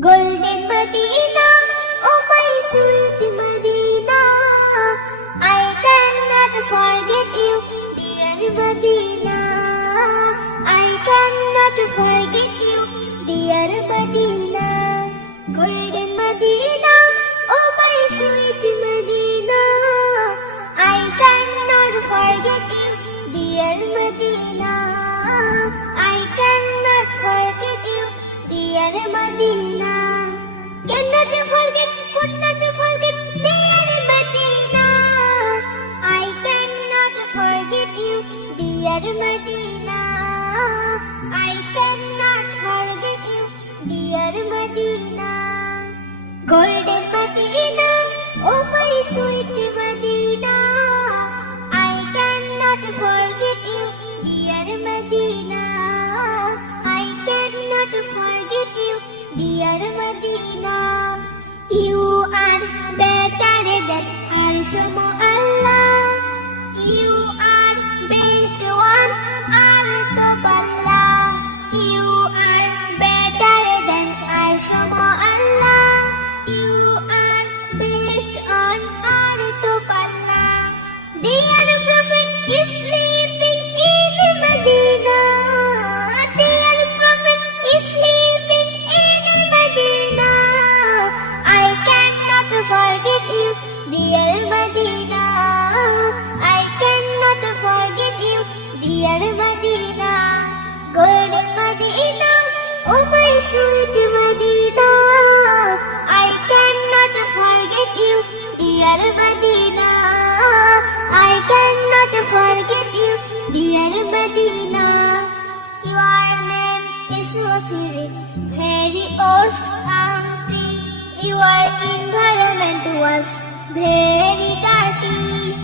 Golden Medina, oh my sweet Medina, I cannot forget you, dear Medina. I cannot forget you, dear Medina. Golden Medina, oh my sweet Medina, I cannot forget you, dear Medina. I cannot forget you, dear Medina. Cannot forget, could not forget, dear Medina. I cannot forget you, dear Medina. I cannot forget you, dear Medina. Golden Medina, oh my sweet Medina. I cannot forget you, dear Medina. I cannot forget you, dear Medina. You are better than Arshamu Allah. You are best one, Arthab Allah. You are better than Arshamu Allah. You are best on Arthab Allah. Dear Prophet is sleeping in Medina. Dear Prophet is sleeping in Medina. I cannot forget you, dear Medina. I cannot forget you, dear Medina. Golden Medina, oh my sweet Medina. I cannot forget you, dear Medina. I cannot forget you, dear Medina. Your name is Wasiri, very old country. Your environment was very dirty.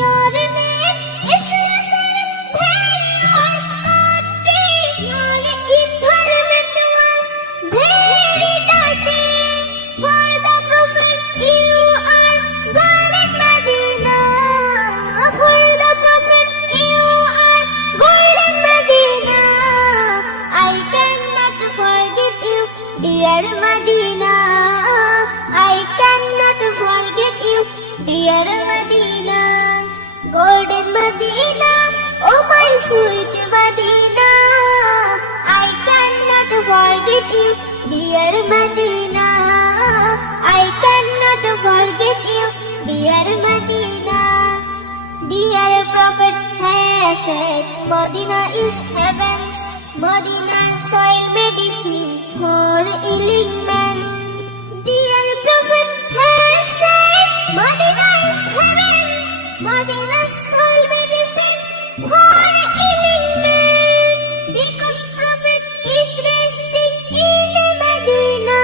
Your name is Wasiri, very old country. Your environment was very dirty. For the Prophet, you are golden Medina. For the Prophet, you are golden Medina. I cannot forget you, dear Medina. I cannot forget you, dear Medina. Golden Medina, oh my sweet Medina. I cannot forget you, dear Medina. I cannot forget you, dear Medina. Dear Prophet has said, Medina is heaven's, Medina's soil medicine for healing man. Dear Prophet has said, Medina is heaven's, Medina's soil medicine for healing man. Because Prophet is resting in Medina.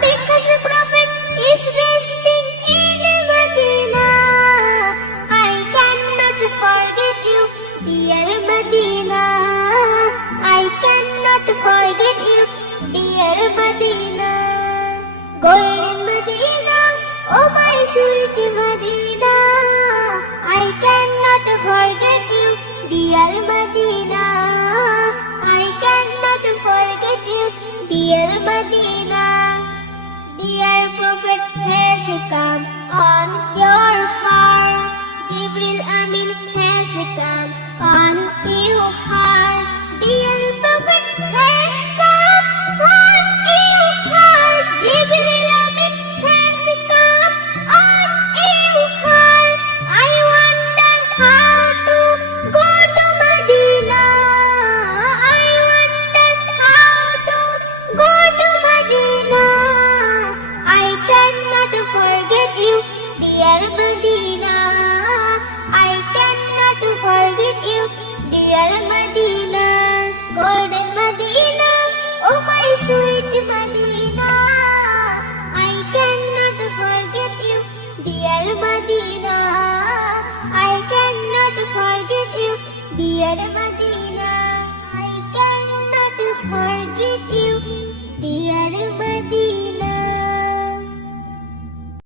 Because the Prophet is resting in Medina. I cannot forget you, dear Medina. I cannot forget you, dear Medina. Golden Medina, oh my sweet Medina. I cannot forget you, dear Medina. I cannot forget you, dear Medina. Dear Prophet has come on your heart. Jibril Amin has come on your heart.